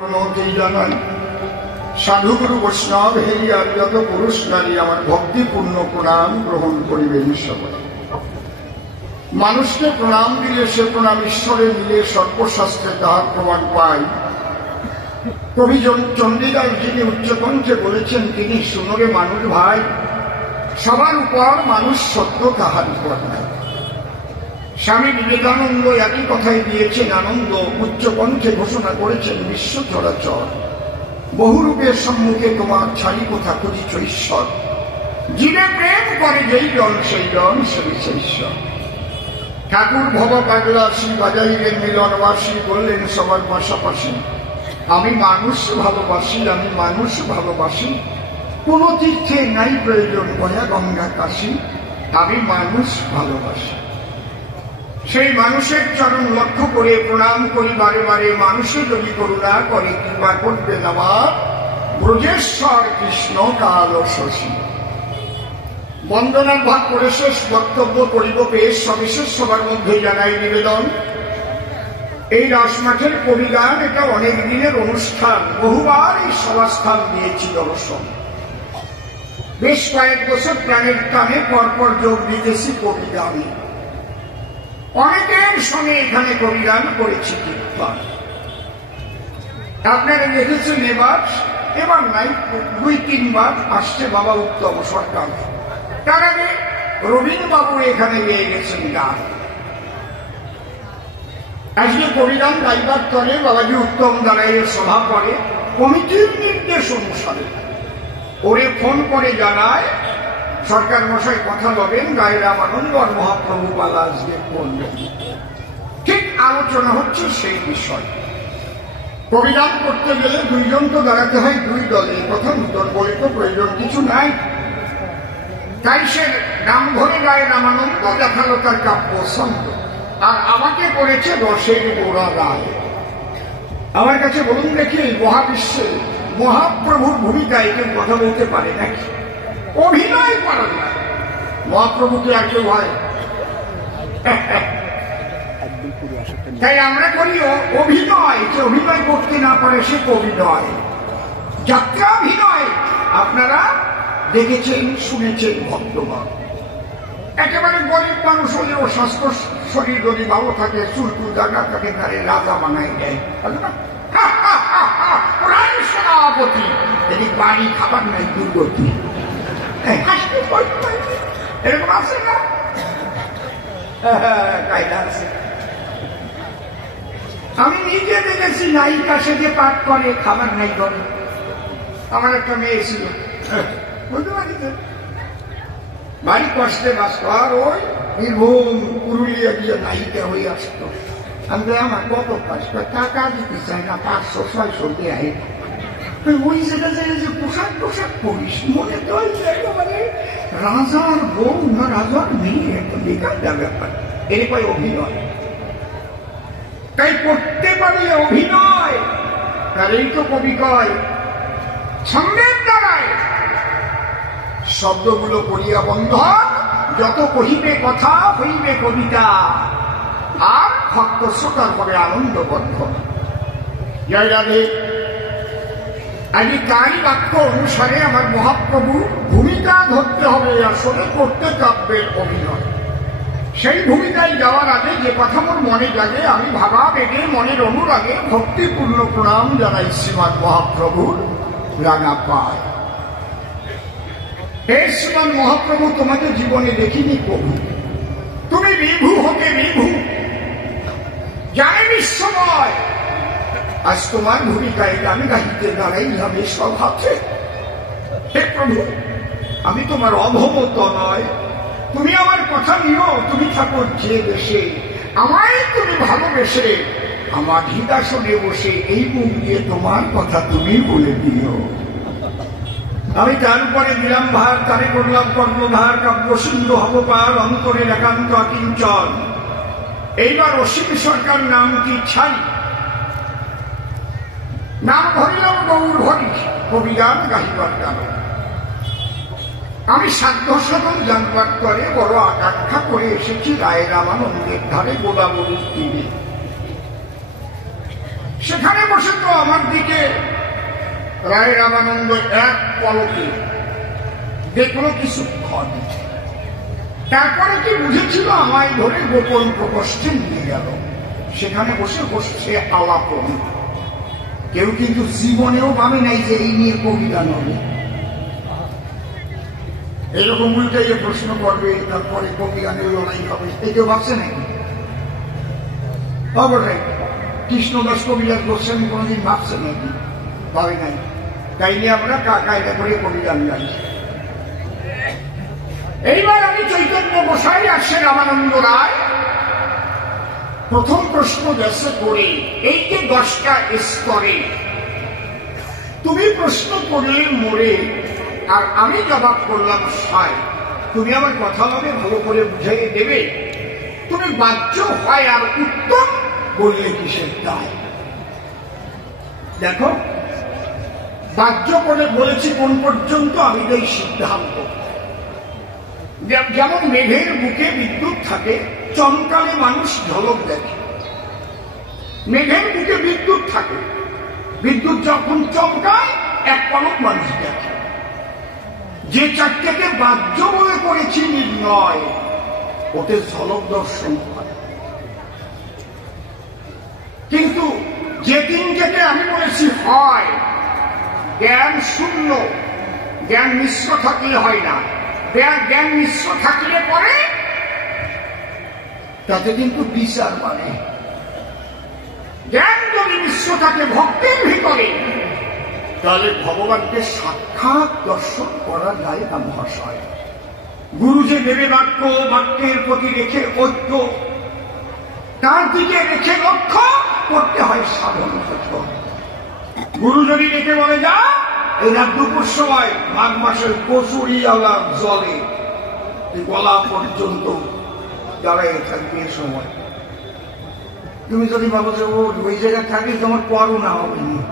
জানাই সাধুগুরু বৈষ্ণব হেরিয়ার যত পুরুষ নারী আমার ভক্তিপূর্ণ প্রণাম গ্রহণ করিবেন সবাই। মানুষকে প্রণাম দিলে সে প্রণাম ঈশ্বরে মিলে সর্বশাস্ত্রে তাহার প্রমাণ পায়। কবি চণ্ডীদাস যিনি উচ্চকণ্ঠে বলেছেন, তিনি শুনরে মানুষ ভাই, সবার উপর মানুষ সত্য তাহার উপর নাই। স্বামী বিবেকানন্দ একই কথাই দিয়েছেন আনন্দ, উচ্চকণ্ঠে ঘোষণা করেছেন বিশ্ব চরাচর বহুরূপের সম্মুখে তোমার ছাড়ি কোথা খুঁজিছ ঈশ্বর। জীবে প্রেম করে যেই জন সেই জন সেবিছে ঈশ্বর। ঠাকুর ভব পাগলা শ্রী বাজাইলেন মিলনবাসী, বললেন সবার পাশাপাশি আমি মানুষ ভালোবাসি, আমি মানুষ ভালোবাসি। কোন তীর্থে নাই প্রয়োজন গয়া গঙ্গা কাশী, আমি মানুষ ভালোবাসি। সেই মানুষের চরণ লক্ষ্য করে প্রণাম করি বারে বারে। মানুষে যদি করুণা করে কৃপা করবেন আমার ব্রজেশ্বর কৃষ্ণ কাল শশী। বন্দনার ভাগ করে শেষ বক্তব্য করিব পেশ। সবিশেষ সবার মধ্যে জানাই নিবেদন, এই রাসমাঠের কবিগান এটা অনেক দিনের অনুষ্ঠান। বহুবার এই সভাস্থান দিয়েছি দর্শন। বেশ কয়েক বছর প্রাণের টানে পরপর যোগ দিতেছি কবিগানে। অনেকের সঙ্গে এখানে কবিগান করেছি কীর্তন। আপনারা দেখেছেন এবার নাই 2-3 বার আসছে বাবা উত্তম সরকার। তার আগে রবীন্দ্রবাবু এখানে গিয়ে গেছেন গান। আজকে কবিগান গাইবার তরে বাবাজি উত্তম দাঁড়াইয়ের সভা করে কমিটির নির্দেশ অনুসারে। ওরে ফোন করে জানায় সরকার মশাই কথা বলেন, গায়ে রামানন্দ আর মহাপ্রভু পালা আজকে করবেন। ঠিক আলোচনা হচ্ছে সেই বিষয়। কবিগান করতে গেলে দুইজন তো দাঁড়াতে হয় দুই দলে, কথা নূতন বলে তো প্রয়োজন কিছু নাই। তাই সে নাম ধরে গায়ে রামানন্দ দেখালো তার কাব্য ছন্দ, আর আমাকে করেছে রসের গোড়া রায়। আমার কাছে বলুন দেখি, মহাবিশ্বে মহাপ্রভুর ভূমিকায় কেউ কথা বলতে পারে নাকি? অভিনয় করেন না। মহাপ্রভুকে আর কেউ হয়? তাই আমরা করি অভিনয়। যে অভিনয় করতে না পারে সে কবি নয়। যাত্রাভিনয় আপনারা দেখেছেন শুনেছেন। ভক্তগণ একেবারে গরিব মানুষ হলেও স্বাস্থ্য শরীর যদি ভালো থাকে, চুলটুল জায়গা থাকে, তারে রাজা বানাই দেয়। সভাপতি এদিক বাড়ি খাবার নাই, দুর্গতি। এরকম আছে না? আমি নিজে দেখেছি নায়িকা সেজে পাঠ করে, খাবার নাই করে। আমার একটা মেয়ে ছিল, বুঝতে পারিস, ভারী কষ্টে বাঁচত, আর ওই বীরভূম পুরুলিয়া গিয়ে নায়িকা হয়ে আসতো। আমি আমার কত কষ্ট, টাকা দিতে চাই না, 500-600 দেয়। ওই জায়গা যে পোশাক টোশাক পরিস, মনে তো মানে রাজার বউ না রাজার মেয়ে, একটা বেকার ব্যাপার। এর কয় অভিনয়। তাই করতে পারলে অভিনয়, তার এই তো কবি কয় ছন্দের দ্বারায় শব্দগুলো করিয়া বন্ধন, যত কহিবে কথা হইবে কবিতা, আর ভক্ত শ্রোতার পরে আনন্দ বন্ধন। জয় রাধে। আজ তাই বাক্য অনুসারে আমার মহাপ্রভু ভূমিকা ধরতে হবে, আসলে করতে কাব্যের অভিনয়। সেই ভূমিকায় যাওয়ার আগে যে কথা মোর মনে জাগে, আমি ভাবা বেগে মনের অনুরাগে ভক্তিপূর্ণ প্রণাম জানাই শ্রীমান মহাপ্রভুর রাঙা পায়। হে শ্রীমান মহাপ্রভু, তোমাকে জীবনে দেখিনি প্রভু, তুমি বিভু হতে বিভু, জানে বিশ্বময়। আজ তোমার ভূমিকায় গান গাইতে দাঁড়াইলাম এ সভাতে। হে প্রভু, আমি তোমার অভমত নয়, তুমি আমার কথা নিও। তুমি ঠাকুর যে দেশে, আমায় তুমি ভালোবেসে আমার হৃদাসনে বসে এই মুখ দিয়ে তোমার কথা তুমি বলে দিও। আমি তার উপরে দিলাম ভার, তারে করলাম কর্মধার, কাব্য সিন্ধু হব পার, অন্তরের একান্ত কিঞ্চন। এইবার অসীম সরকার নামটি ছাই, নাম ধরিলাম গৌর হরি, কবিগান গাহিবার গান। আমি সাধ্য সাধন জানবার করে বড় আকাঙ্ক্ষা করে এসেছি রায় রামানন্দের ধারে গোদাবরীর তীরে। সেখানে বসে তো আমার দিকে রায় রামানন্দ এক পলকে দেখলো কিছুক্ষণ, তারপরে কি বুঝেছিল আমায় ধরে গোপন প্রকোষ্ঠে নিয়ে গেল। সেখানে বসে বসে আলাপন। কেউ কিন্তু জীবনেও ভাবে নাই যে এই নিয়ে কবিতা নবে। এরকম উল্টাইয়ে প্রশ্ন করবে, তারপরে কবিগানের লড়াই হবে, এই কেউ ভাবছে নাকি? অবশ্যই কৃষ্ণদাস কবিরাজ গোস্বামী কোনদিন ভাবছে নাকি? ভাবে নাই। তাই নিয়ে আমরা কায়দা করে কবিগান গাই। এইবার আমি চৈতন্য গোসাই আসে রামানন্দ রায় প্রথম প্রশ্ন দেশে করে, এই যে 10টা স্তরে তুমি প্রশ্ন করলে মোড়ে আর আমি জবাব করলাম সায়, তুমি আমার কথা হবে ভালো করে বুঝাইয়ে দেবে। তুমি বাহ্য হয় আর উত্তম বললে কিসের দায়? দেখো, বাহ্য করে বলেছি কোন পর্যন্ত আমি এই সিদ্ধান্ত। যেমন মেঘের বুকে বিদ্যুৎ থাকে, চমকালে মানুষ ঝলক দেখে। মেঘের বুকে বিদ্যুৎ থাকে, বিদ্যুৎ যখন চমকায় এক পলক মানুষ দেখে। যে চারটাকে বাহ্য বলে করেছি নির্ণয়, ওতে ঝলক দর্শন হয়। কিন্তু যে তিনটাকে আমি বলেছি হয়, জ্ঞান শূন্য, জ্ঞান মিশ্র থাকলে হয় না। জ্ঞান মিশ্র থাকলে পরে তাতে কিন্তু বিচার মানে। জ্ঞান যদি মিশ্র থাকে ভক্তির ভিতরে, তাহলে ভগবানকে সাক্ষাৎ দর্শন করা যায় না মহাশয়। গুরু যে দেবে বাক্য, বাক্যের প্রতি রেখে ঐক্য, তার দিকে রেখে লক্ষ্য করতে হয় সাধন ভজন। গুরু যদি রেখে বলে যা, এই রাত দুপুর সময় মাঘ মাসের কচুরি আলার জলে গলা পর্যন্ত দাঁড়াই থাকবে সময়, তুমি যদি ভাবো যে ওই জায়গায় থাকলে তোমার করোনা হবে না,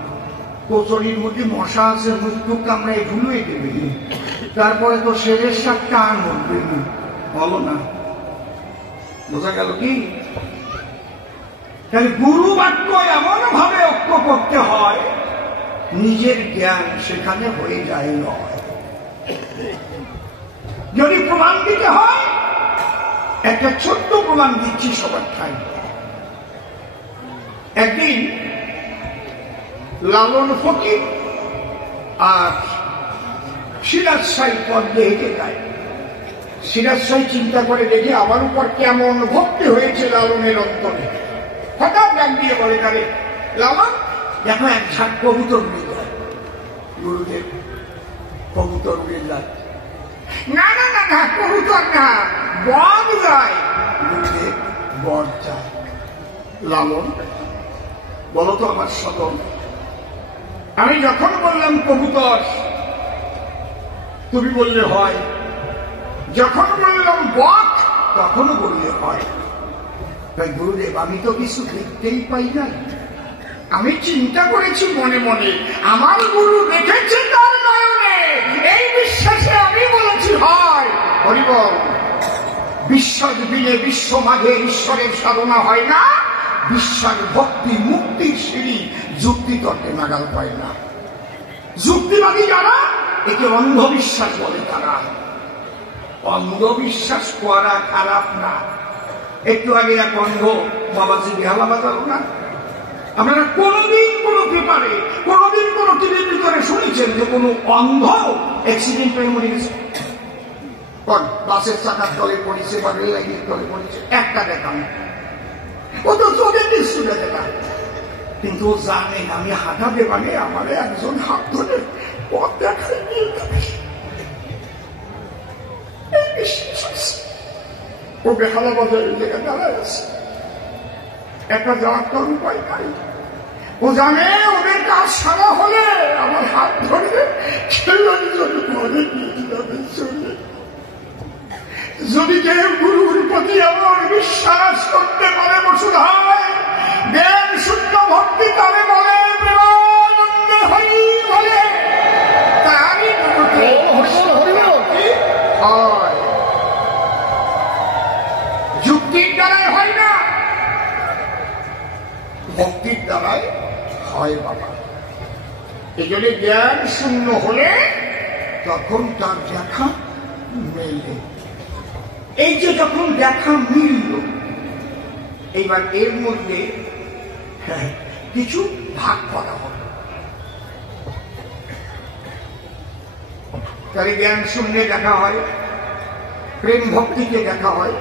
কচুরির মধ্যে মশা আছে, মৃত্যু কামড়ায় ভুলিয়ে দেবে, তারপরে তো শেষের সাত টান উঠবে, বলো না? বোঝা গেল কি? তাহলে গুরু বাক্য এমন ভাবে ঐক্য করতে হয়, নিজের জ্ঞান সেখানে হয়ে যায় নয়। যদি প্রমাণ দিতে হয়, একটা ছোট্ট প্রমাণ দিচ্ছি সবার ঠাই। একদিন লালন ফকির আর সিরাজ সাই পদ্মে হেঁটে যায়। সিরাজ সাই চিন্তা করে দেখে আমার উপর কেমন ভক্তি হয়েছে লালনের অন্তরে। হঠাৎ ডাক দিয়ে বলে, তারে লালন দেখো এক ঝাঁক কবুতর উড়ে যায়। গুরুদেব, কবুতর উড়ে যায়? না না না না, কবুতর না, বন যায়। গুরুদেব, বন যায়। লালন, বলো তো আমার সদন, আমি যখন বললাম কবুতর তুমি বললে হয়, যখন বললাম বক তখনও বললে হয়। তাই গুরুদেব, আমি তো কিছু দেখতেই পাই না। আমি চিন্তা করেছি মনে মনে, আমার গুরু দেখেছে তার নয়নে, এই বিশ্বাসে আমি বলেছি হয়। হরিবল, বিশ্বাস বিনে বিশ্ব মাঝে ঈশ্বরের সাধনা হয় না। বিশ্বাস ভক্তি মুক্তির সিঁড়ি যুক্তি তর্কে নাগাল পায় না। যুক্তিবাদী যারা, একে অন্ধবিশ্বাস বলে তারা। অন্ধবিশ্বাস করা খারাপ না। একটু আগে এক অন্ধ বাবাজি বেহালা বাজালো না? আপনারা কোনদিন কোন পেপারে, কোনদিন কোন টিভির ভিতরে শুনেছেন যে কোন অন্ধ অ্যাক্সিডেন্ট হয়ে মরে গেছে? বাসের চাকার তলে পড়েছে বা রেল লাইনের তলে পড়েছে, একটা দেখান। ও তো চোখে কিছু দেখে না, কিন্তু ও জানে আমি হাঁটা দেবানে আমার একজন হাত ধরে পথ দেখায় নিয়ে যাবে। ও বেহালা বাজারের জায়গায় দাঁড়ায় আছে, একটা যাওয়ার তোর উপায় নাই। ও জানে ওদের কাজ সারা হলে আমার হাত ধরে ঘরে নিয়ে যাবে চলে। যদি কেউ গুরুর প্রতি এমন বিশ্বাস করতে পারে বসুধায়, জ্ঞান শূন্য ভক্তি তারে বলে, প্রেমানন্দ হরি বলে, তারই হয়। যুক্তির দ্বারাই হয় না, ভক্তির দ্বারাই হয় বাবা। এই জন্য জ্ঞান শূন্য হলে তখন তার দেখা মেলে। এই যে যখন দেখা মিলল, এইবার এর মধ্যে কিছু ভাগ করা হবে। তাহলে জ্ঞান শূন্যে দেখা হয়, প্রেম ভক্তিতে দেখা হয়,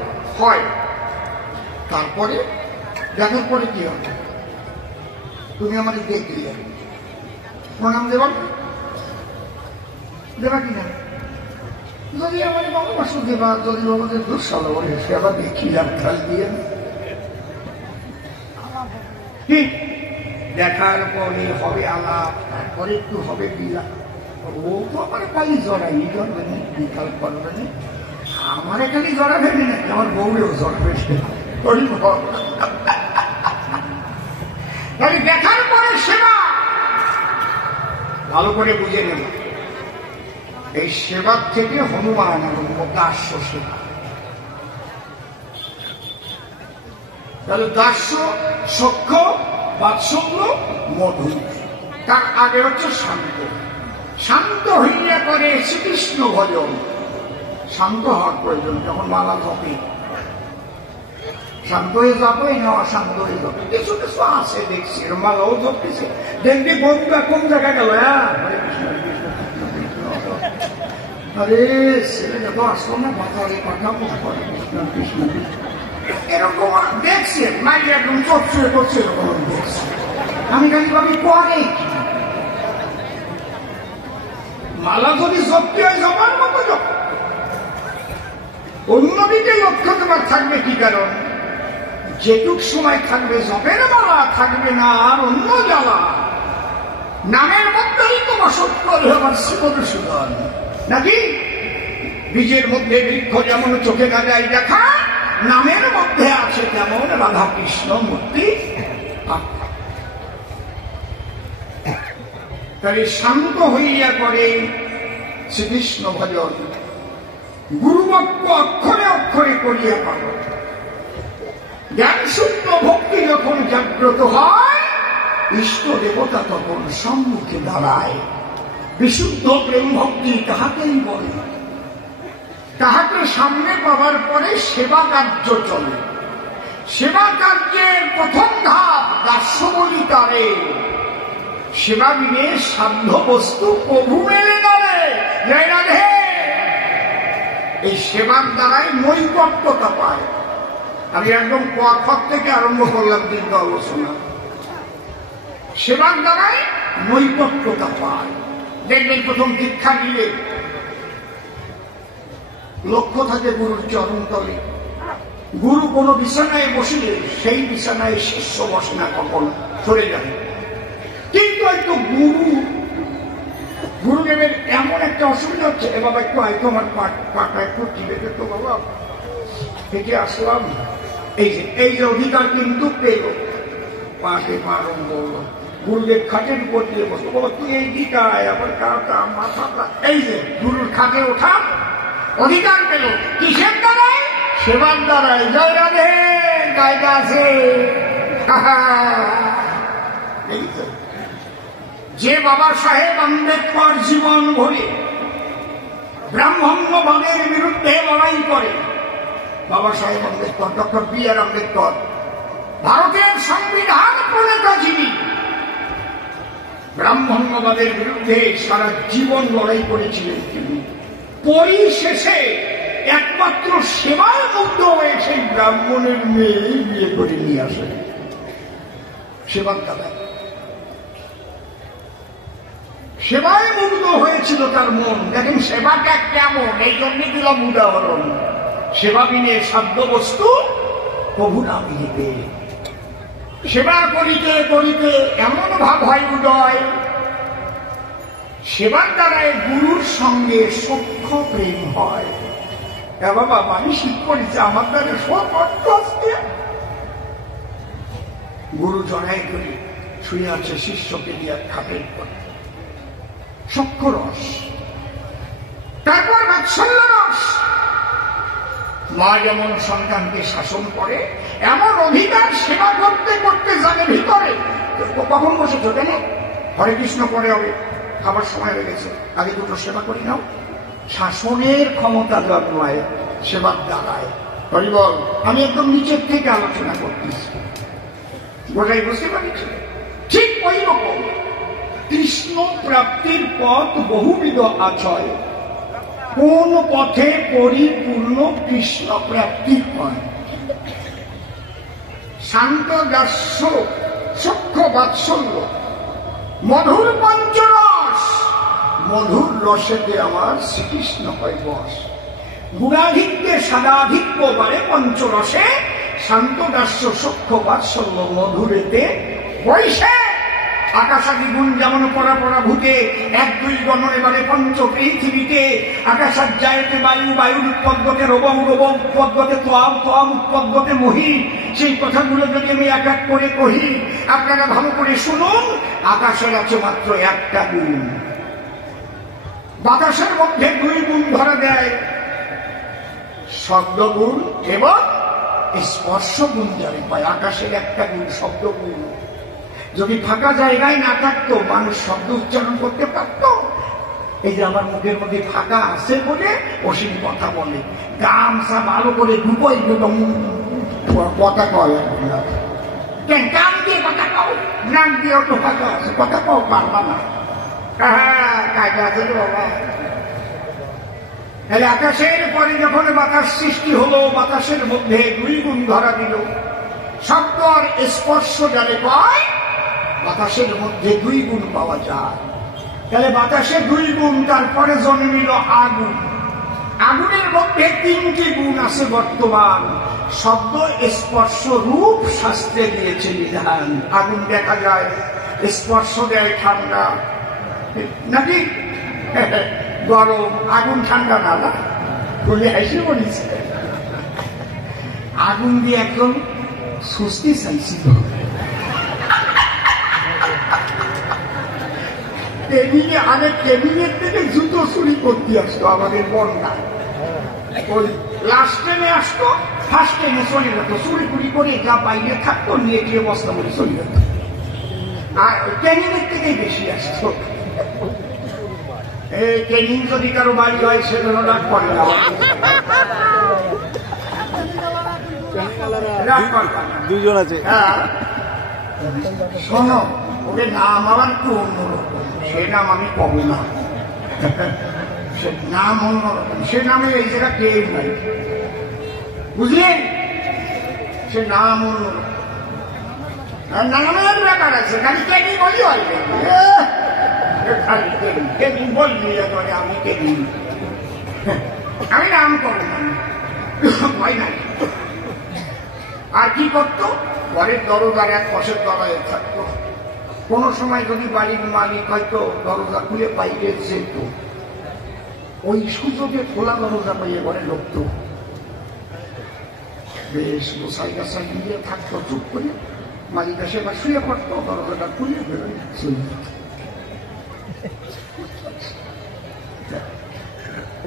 তারপরে দেখার পরে কি হবে? তুমি আমাদের দেখলে প্রণাম দেবা কিনা? যদি আমাদের ভালোবাসো দেবা, যদি আমাদের দুঃসালো বলে সে আবার দেখিলাম ঢাল দিয়ে ঠিক দেখার পরে হবে আলাপ, তারপরে একটু হবে বিলাপ। ও তো আমার খালি জড়াই জড়বে না, বিকাল করবে না, আমার এখানে জড়াবে না, আমার বউরেও জড়বে। দেখার পরে সেবা ভালো করে বুঝে নেব। এই সেবার থেকে হনুমান আরম্ভ, দাস্য সেবা। তাহলে দাস্য, সখ্য, বাৎসল্য, মধু। তার আগে হচ্ছে শান্ত। শান্ত হইয়া করে শ্রীকৃষ্ণ ভজন। শান্ত হওয়ার প্রয়োজন। যখন মালা জপে শান্ত হয়ে যাবো, না অশান্ত হয়ে যাবে। কিছু কিছু আছে দেখছি, মালাও জপতেছে, দেখবি বন্ধুরা কোন জায়গায় গেল, হরে কৃষ্ণ আরে ছেলেটা তো আসলো না, বাজারে পাঠাবো, হরে কৃষ্ণ কৃষ্ণ এরকম দেখছি। মাইকে একদম চপচুয়ে করছে, এরকম দেখছি। আমি খালি ভাবি পরে মালা যদি জপতে হয় জমার মতো জপ, অন্যদিকে লক্ষ্য তোমার থাকবে। কি কারণ? যেটুক সময় থাকবে জপের মালা, থাকবে না আর অন্য জ্বালা। নামের মধ্যেই তো বসত করবে আমার শ্রীমধুসূদন, নাকি? বীজের মধ্যে বৃক্ষ যেমন চোখে না যায় দেখা, নামের মধ্যে আছে তেমন রাধা কৃষ্ণ মূর্তি। তাই শান্ত হইয়া করে শ্রীকৃষ্ণ ভজন, গুরুবাক্য অক্ষরে অক্ষরে করিয়া পালন। জ্ঞান শুদ্ধ ভক্তি যখন জাগ্রত হয়, ইষ্ট দেবতা তখন সম্মুখে দাঁড়ায়। বিশুদ্ধ প্রেম ভক্তি তাহাকেই বলে। তাহাকে সামনে পাবার পরে সেবা কার্য চলে। সেবা কার্যের প্রথম ধাপ দাস্য বলি তারে। সেবা বিনে সাধ্য বস্তু প্রভু মেলে দাঁড়ে। জয় রাধে। এই সেবার দ্বারাই নৈকট্যতা পায়। আমি একদম পথ থেকে আরম্ভ করলাম দীর্ঘ আলোচনা। সেবার দ্বারাই নৈকট্যতা পায়। দেখবেন প্রথম দীক্ষা নিলে লক্ষ্য থাকে গুরুর চরণ তলে। গুরু কোনো বিছানায় বসিলে সেই বিছানায় শিষ্য বসে না, কখন চলে যাবে। কিন্তু একটু গুরুদেবের এমন একটা অসুবিধা হচ্ছে, এ বাবা একটু আয়তো আমার পাটা একটু টিপে তো বাবা থেকে আসলাম। এই যে অধিকার কিন্তু পেল, পাশে পারণ করলো। গুরুদেব খাটের উপর দিয়ে বসলো, বলো তুই এই দিকায় আবার কাটা মাথা। এই যে গুরুর খাটে ওঠা অধিকার পেল। কিসের দ্বারায়? সেবার দ্বারায়। জয় রাধে। গায়িকা আছে যে বাবা সাহেব আম্বেদকর জীবন ভরে ব্রাহ্মণ্যবাদের বিরুদ্ধে লড়াই করে। বাবা সাহেব আম্বেদকর, ডক্টর বি.আর. আম্বেদকর ভারতের সংবিধান প্রণেতা যিনি, ব্রাহ্মণ্যবাদের বিরুদ্ধে সারা জীবন লড়াই করেছিলেন তিনি। পরিশেষে একমাত্র সেবায় মুগ্ধ হয়ে সেই ব্রাহ্মণের মেয়ে বিয়ে করে নিয়ে আসেন। সেবার দাদা সেবায় মুগ্ধ হয়েছিল তার মন। দেখেন সেবাটা কেমন, এই জন্য দিলাম উদাহরণ। সেবা বিনে সাধ্য বস্তু প্রভু না মিলিবে। সেবা করিতে করিতে এমন ভাব হয় উদয়, সেবার দ্বারায় গুরুর সঙ্গে সূক্ষ্ম প্রেম হয়। বাবা আমি শিখ করেছি, আমার দ্বারা সব অর্থ আসছে। গুরু জড়াই করে শুয়ে আছে শিষ্যকে দিয়ে খাপের করে সক্ষ রস, তারপর বাৎসল্য রস। মা যেমন সন্তানকে শাসন করে, এমন অধিকার সেবা করতে করতে জানে ভিতরে কখন বসেছ কেন, হরে কৃষ্ণ পরে হবে, খাবার সময় হয়ে গেছে, আগে দুটো সেবা করি নাও। শাসনের ক্ষমতা দেওয়া নয়, সেবার দ্বারায়। হরি বল। আমি একদম নিচের থেকে আলোচনা করতেছি, গোটাই বুঝতে পারছি। ঠিক ওই রকম কৃষ্ণ প্রাপ্তির পথ বহুবিধ আছয়। কোন পথে পরিপূর্ণ কৃষ্ণ প্রাপ্তি হয়? শান্ত দাস্য, সূক্ষ্ম বাৎসল্য, মধুর পঞ্চরস, মধুর রসেতে আমার শ্রীকৃষ্ণ হয় বস। গুণাধিক্যে সাদাধিক্য বারে পঞ্চরসে, শান্ত দাস্য সূক্ষ্ম বাৎসল্য মধুরেতে বৈশে। আকাশাদি গুণ যেমন পরা পরা ভূতে, এক দুই গণ এবারে পঞ্চ পৃথিবীতে। আকাশাদ যায়তে বায়ু, বায়ুর উৎপদ্গতে রবম, রবম উৎপদ্গতে ত্বম, ত্বম উৎপদ্গতে মহি। সেই কথাগুলো যদি আমি এক এক করে কহি, আপনারা ভালো করে শুনুন। আকাশের আছে মাত্র একটা গুণ, বাতাসের মধ্যে দুই গুণ ধরা দেয়, শব্দ গুণ এবং স্পর্শ গুণ যারে পায়। আকাশের একটা গুণ শব্দ গুণ। যদি ফাঁকা জায়গায় না থাকতো, মানুষ শব্দ উচ্চারণ করতে পারত? এই যে আমার মুখের মধ্যে ফাঁকা আছে বলে অসীম কথা বলে, গামছা ভালো করে ডুবোই কথা কয়। কেন কান দিয়ে কথা কও, নাক দিয়েও তো ফাঁকা আছে, কথা কও পারবা না। কায়দা আছে বাবা। আকাশের পরে যখন বাতাস সৃষ্টি হলো, বাতাসের মধ্যে দুই গুণ ধরা দিল। শব্দ আর স্পর্শ যারে পায়, বাতাসের মধ্যে দুই গুণ পাওয়া যায়। তাহলে বাতাসে দুই গুণ, তারপরে জন্মিল আগুন। আগুনের মধ্যে তিনটি গুণ আছে বর্তমান। শব্দ, স্পর্শ, রূপ শাস্ত্রে দিয়েছে বিধান। আগুন দেখা যায়, স্পর্শ দেয় ঠান্ডা নাকি গরম, আগুন ঠান্ডা না, না বলে এসে বলেছে। আগুন দিয়ে একদম সুস্থি চাইছিল। টেবিলে আগে টেবিলের থেকে জুতো চুরি করতে আসতো আমাদের বন্যা। ওই লাস্ট ট্রেনে আসতো, ফার্স্ট ট্রেনে চলে যেত, চুরি টুরি করে যা বাইরে থাকতো নিয়ে গিয়ে বস্তা করে চলে যেত। আর ট্রেনিংয়ের থেকেই বেশি আসতো। এই ট্রেনিং যদি কারো বাড়ি হয়, সেজন্য রাগ করে না, দুজন আছে। হ্যাঁ শোনো, ওদের নাম আবার একটু অন্যরকম, সে নাম আমি কব না। সে নাম অন্যরকম, সে নামে এই জায়গা কেউ নাই, বুঝলেন? সে নাম অন্যরকম, নামের ব্যাপার আছে। খালি ট্রেনিং বলি হয়, খালি ট্রেনিং বললি আমি ট্রেনিং, আমি নাম করব না, ভয় নাই। আর কি করতো? ঘরের দরজার এক পাশের তলায় থাকতো। কোন সময় যদি বাড়ির মালিক হয়তো দরজা খুলে বাইরে যেত, ওই সুযোগে খোলা দরজা পাইয়ে ঘরে ঢুকতো, বেশ গোসাই গাছাই দিয়ে থাকতো চুপ করে। মালিক এসে বা শুয়ে পড়তো, দরজাটা খুলে বেরোয় চলে যেত।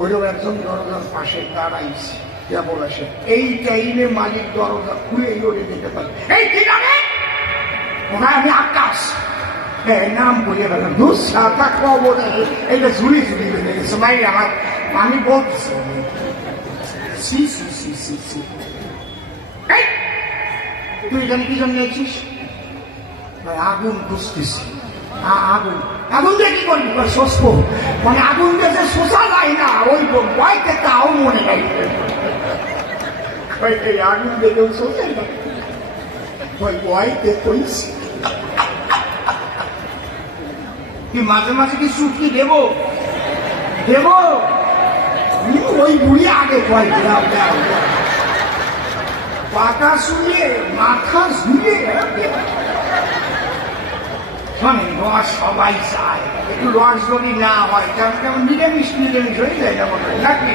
ওইরকম একজন দরজার পাশে দাঁড়াইছে, কেবল আসে। এই টাইমে মালিক দরজা খুলে ওরে যেতে পারে। এই কি নামে? আমি আকাশ। নাম বলে গেলাম, দুঃসাথা কবর, এটা ঝুলি ঝুলি বেঁধে গেছে। ভাই আমার, আমি বলছি তুই এখানে কি জন্য এসেছিস? ভাই আগুন বুঝতেছি। আগুন, আগুন দিয়ে কি করবি? শোষবো, মানে আগুন দিয়ে যে শোষা যায় না, ওই বয়তে তাও মনে হয়। এই আগুন দেখেও শোষে না, ওই বয়তে কইছি। কি মাঝে মাঝে কি চুটকি দেবো? দেবো? ওই বুড়ি আগে কয় দাও দাও, পাতা শুয়ে মাথা শুয়ে। শোনেন, রস সবাই চায়, একটু রস যদি না হয় তাহলে কেমন নিরামিষ নিরামিষ হয়ে যায় না মনে হয় নাকি?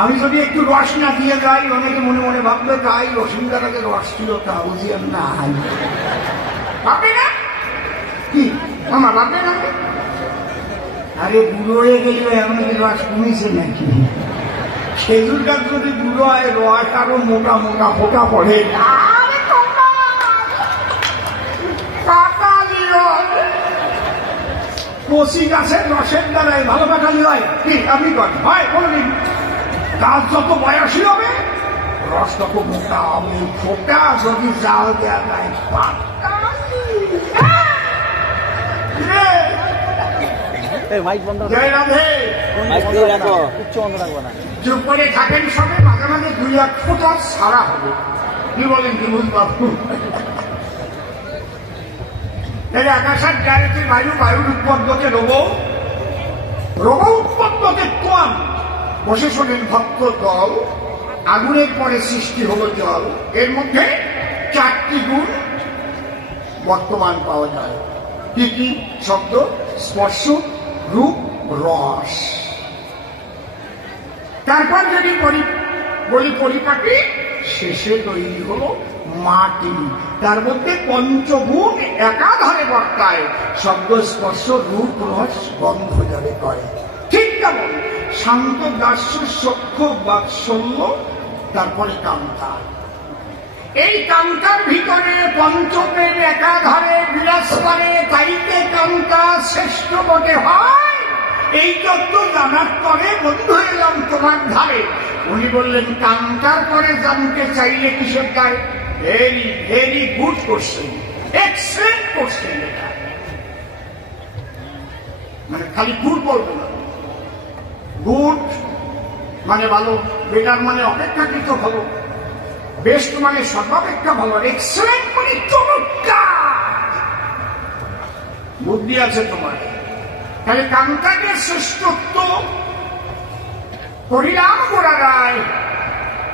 আমি যদি একটু রস না দিয়ে যাই, অনেকে মনে মনে ভাববে তাই রসিন্দারাকে রস ছিল, তা বুঝি আর না ভাববে না কি মামা, ভাববে না? আরে বুড়ো হয়ে গেল, এখন কি রস কমেছে নাকি? খেজুর গাছ যদি বুড়ো হয়, রস আরো মোটা মোটা ফোটা পড়ে। কচি গাছের রসের দ্বারাই ভালো পাঠালি হয় কি আপনি করেন হয় কোনদিন? গাছ যত বয়সী হবে রস তত মোটা হবে, ফোটা যদি জাল দেওয়া যায় চুপ করে থাকেন সবে, মাঝে মাঝে 2-1 ফোঁটা সারা হবে। কি বলেন বিভূত বাবু? আকাশের গ্যারেন্টি বায়ুর উৎপত্তিতে রোগ উৎপত্তিতে তোয়ান বসে শোনেন ভক্ত দল। আগুনের পরে সৃষ্টি হলো জল, এর মধ্যে 4টি গুণ বর্তমান পাওয়া যায়। কি কি শব্দ? স্পর্শ, রূপ, রস। তারপর যদি বলি পরিপাটি, শেষে তৈরি হলো মাটি। তার মধ্যে 5 গুণ একাধারে বর্তায়, শব্দ, স্পর্শ, রূপ, রস, গন্ধ যাবে করে। ঠিক কেমন শান্ত, দাস্য, সখ্য, বাৎসল্য, তারপরে কান্তা। এই কান্তার ভিতরে পঞ্চপ্রেম একাধারে বিরাজ করে, তাইতে কান্তা শ্রেষ্ঠ বটে হয়। এই তত্ত্ব জানার পরে বন্ধু এলাম তোমার ধারে। উনি বললেন কান্তার পরে জানতে চাইলে কিসের গায়ে? Very very good question, excellent question. এটা মানে খালি গুড বলবো না, গুড মানে ভালো, বেটার মানে অপেক্ষাকৃত ভালো, বেস্ট মানে সর্বাপেক্ষা ভালো, এক্সেলেন্ট মানে চমৎকার। বুদ্ধি আছে তোমার। তাহলে কান্তাকে শ্রেষ্ঠত্ব করিলাম গোড়া রায়,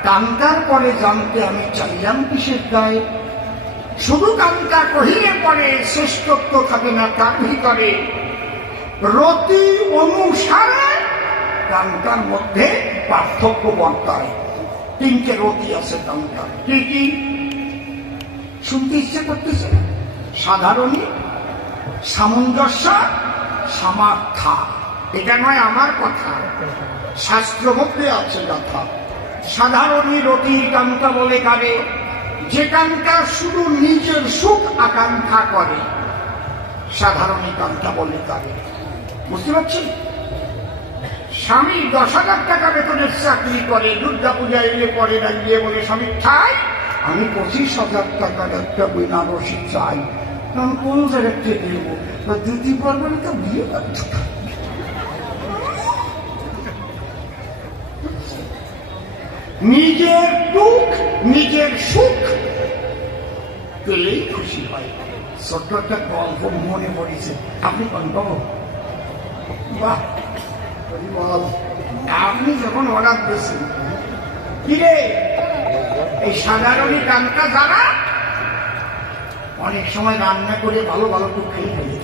কান্তার পরে জানতে আমি চাইলাম কিসের গায়ে? শুধু কান্তা কহিলে পরে শ্রেষ্ঠত্ব থাকে না, তার ভিতরে রতি অনুসারে কান্তার মধ্যে পার্থক্য বর্তায়। 3টে রতি আছে কান্তার। কি কি শুনতে ইচ্ছে করতেছে? সাধারণী, সামঞ্জস্য, সামার্থা। এটা নয় আমার কথা, শাস্ত্র মধ্যে আছে কথা। সাধারণী রতি কান্তা বলে কারে? যে কান্তা শুধু নিজের সুখ আকাঙ্ক্ষা করে, সাধারণী কান্তা বলে কারে? বুঝতে পারছি? স্বামী 10,000 টাকা বেতনের চাকরি করে, দুর্গা পূজা এলে পরে গিয়ে বলে স্বামী ঠাই আমি 25,000 টাকার একটা বেনারসি চাই। কারণ কোন জায়গায় দেব? দিদি বলবেন তো বিয়ে করছে। নিজের দুঃখ নিজের সুখ পেলেই খুশি হয়। ছোট্ট একটা গল্প মনে পড়েছে, আপনি গল্প বাহ আপনি যখন অর্ডার দিয়েছেন কিরে এই সাধারণী কান্তা যারা অনেক সময় রান্না করে ভালো ভালো তো খেয়ে ফেলে,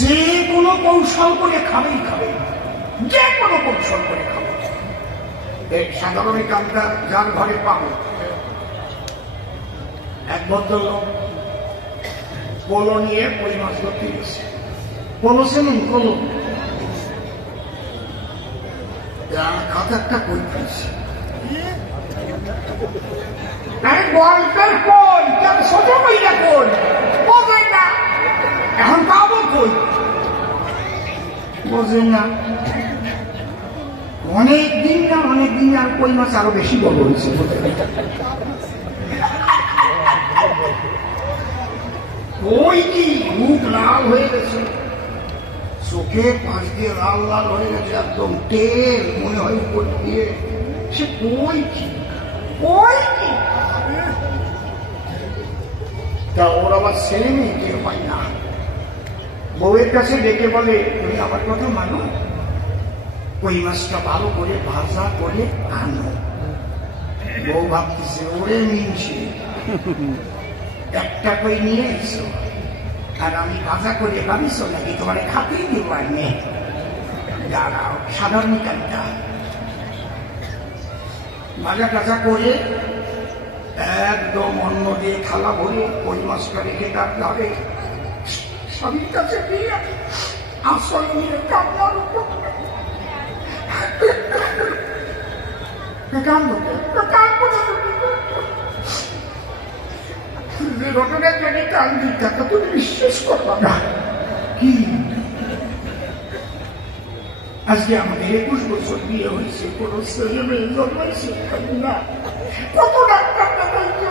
যে কোনো কৌশল করে খাবেই খাবে, যে কোনো কৌশল করে খাবে। এই সাধারণী কান্তা যার ঘরে পাবো, এক ভদ্রলোক পোলো নিয়ে কই মাছ ধরতে গেছে। পোলো চেনেন? পোলো খাতা একটা কই পাইছে। গল্পের কই কেন ছোট কইটা কই বোঝে না, এখন পাবো কই বোঝে না। অনেকদিন না অনেকদিন আর কই মাছ আরো বেশি বড় হয়েছে। ওই কি মুখ লাল হয়ে গেছে, চোখে পাশ দিয়ে লাল লাল হয়ে গেছে, একদম তেল মনে হয় উপর দিয়ে। সে কই কি ওই কি তা ওর আবার ছেলে মেয়ে কেউ হয় না। বউয়ের কাছে ডেকে বলে তুমি আমার কথা মানো, কই মাছটা ভালো করে ভাজা করে আনো। বউ ভাবতেছে ওরে মিনছে, একটা কই নিয়ে এসো আর আমি ভাজা করে ভাবিস নাকি তোমার খাতেই দিব। আনে দাঁড়াও, সাধারণ কান্তা ভাজা টাজা করে একদম অন্ন দিয়ে থালা ভরে কই মাছটা রেখে তার ধারে স্বামীর কাছে দিয়ে আশ্রয় নিয়ে কান্নার উপর ঘটনার জন্য কান্দি টাকা তুমি বিশ্বাস আজকে আমাদের 21 বছর বিয়ে হয়েছে, কোনো ছেলে মেয়ে জন্মাইছে না। কত ডাক্তার দেখাইছো,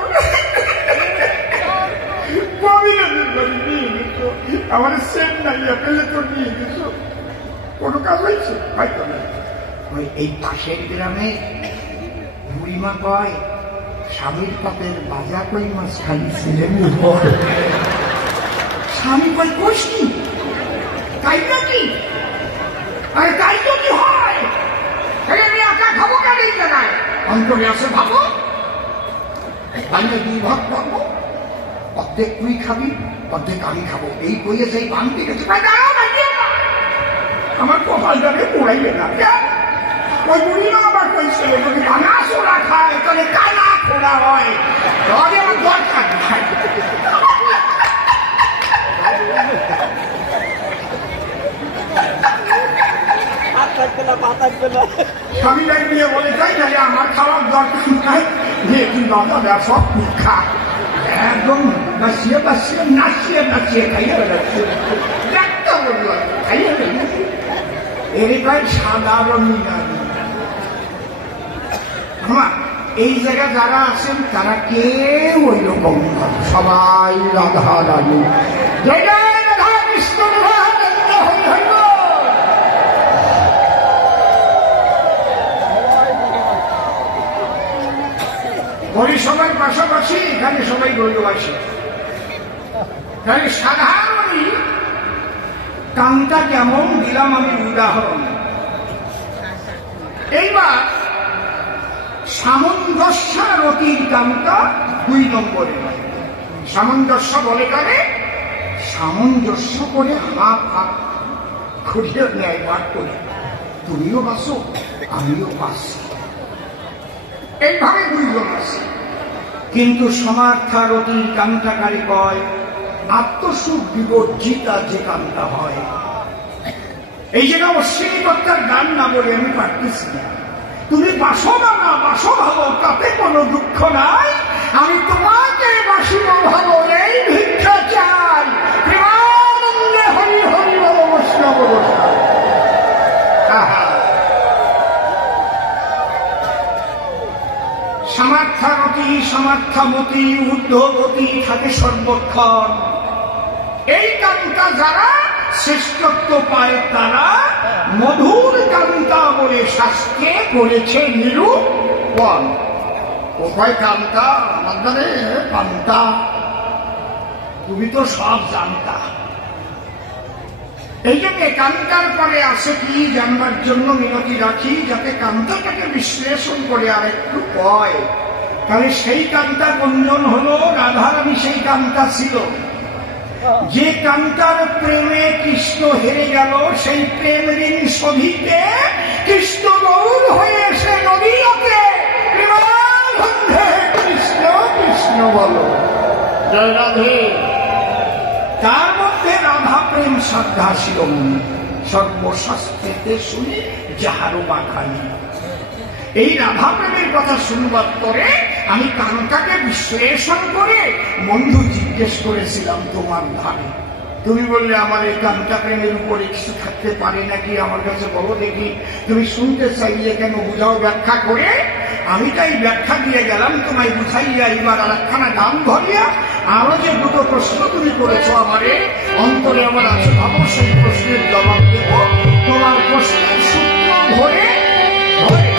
নিয়ে গেছ, আমার চেন্নাই পেলে তো নিয়ে গেছ, কোনো কাজ হয়েছে হয়তো না। ওই এই পাশের গ্রামে বুড়িমা কয় স্বামীর পাতের বাজা কই মাছ খালি ছিলেন, স্বামী কই কষি তাই নাকি? আরে তাই তো কি হয়, আমি একা খাবো কেন এই জায়গায়? অন্তরে আছে ভাবো, বাইরে 2 ভাগ করবো, অর্ধেক তুই খাবি অর্ধেক আমি খাবো, এই কইয়ে সেই বান্ধি গেছে। আমার কপালটাকে পোড়াইবে না। ওই বুড়িমা আবার কইছিল যদি ভাঙা সোলা খায় তাহলে কানা খোলা হয়, আমার দরকার নাই। স্বামীরাই নিয়ে বলে যাই না আমার খাওয়ার দরকার নাই, নিয়ে তুই বাবা সব খা, একদম বাসিয়ে বাসিয়ে নাচিয়ে নাচিয়ে খাইয়ে বেড়াচ্ছে, একটা বলল খাইয়ে বেড়াচ্ছে। এরকম সাধারণ আমার এই জায়গা যারা আছেন তারা কেউ ওই রকম সবাই রাধা রানী, রাধা কৃষ্ণ পরিসভার পাশাপাশি এখানে সবাই গরিবাসী। তাহলে সাধারণই কামটা কেমন দিলাম আমি উদাহরণ। এইবার সামঞ্জস্য রতির কামটা 2 নম্বরে। সামঞ্জস্য বলে কারে? সামঞ্জস্য করে হাফ হাফ ঘুরিয়ে নেয়, বার করে তুমিও বাসো আমিও বাসি, এইভাবে 2 জন আছে। কিন্তু সমার্থারতির কান্তাকারী কয় আত্মসুখ বিবর্জিতা যে কান্তা হয়। এই জায়গা অশ্বিনীকর্তার গান না বলে আমি পারতেছি না। তুমি বাসো না না বাসো ভাবো, তাতে কোনো দুঃখ নাই, আমি তোমাকে বাসিব ভাবো, এই ভিক্ষা চাই। প্রেমানন্দে হরি হরি বল বৈষ্ণব বৈষ্ণব। সমার্থারতি সমার্থামতি ঊর্ধ্বগতি থাকে সর্বক্ষণ। এই কান্তা যারা শ্রেষ্ঠত্ব পায় তারা মধুর কান্তা বলে শাস্ত্রে করেছে নিরূপণ। কোথায় কান্তা? আমাদের কান্তা তুমি তো সব জানতা। এই জন্য কান্তার পরে আসে কি জানবার জন্য মিনতি রাখি, যাতে কান্তাটাকে বিশ্লেষণ করে আরেকটু কয়। তাহলে সেই কান্তা কোনজন হলো? রাধারানী সেই কান্তা ছিল। যে কান্তার প্রেমে কৃষ্ণ হেরে গেল, সেই প্রেম ঋণ শোধিতে কৃষ্ণ গৌর হয়ে এসে নদীতে প্রেমানন্দে কৃষ্ণ কৃষ্ণ বলো জয় রাধে। তার মধ্যে রাধা প্রেম শ্রদ্ধা শিরোমণি, সর্বশাস্ত্রেতে শুনি যাহারও বাখানি। এই রাধা প্রেমের কথা শুনবার পরে আমি কান্তাকে বিশ্লেষণ করে বন্ধু জিজ্ঞেস করেছিলাম তোমার ধারে। তুমি বললে আমার এই কান্তা প্রেমের উপরে কিছু থাকতে পারে নাকি, আমার কাছে বলো দেখি। তুমি শুনতে চাইলে কেন, বুঝাও ব্যাখ্যা করে। আমি তাই ব্যাখ্যা দিয়ে গেলাম তোমায় বুঝাইয়া। এবার আর একখানা গান ধরিয়া আরো যে 2টো প্রশ্ন তুমি করেছ আমারে, অন্তরে আমার আছে, ভাবো সেই প্রশ্নের জবাব দেব তোমার প্রশ্নের সূত্র ধরে ধরে।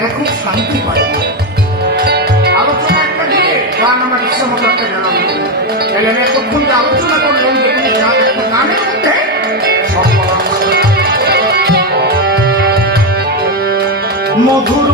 তারা খুব শান্তি পায়। আলোচনা একটা দিয়ে গান আমার ইচ্ছা মতো একটা গেলাম, আমি এতক্ষণ যে আলোচনা করলাম যেগুলি একটা গানের মধ্যে সব মধুর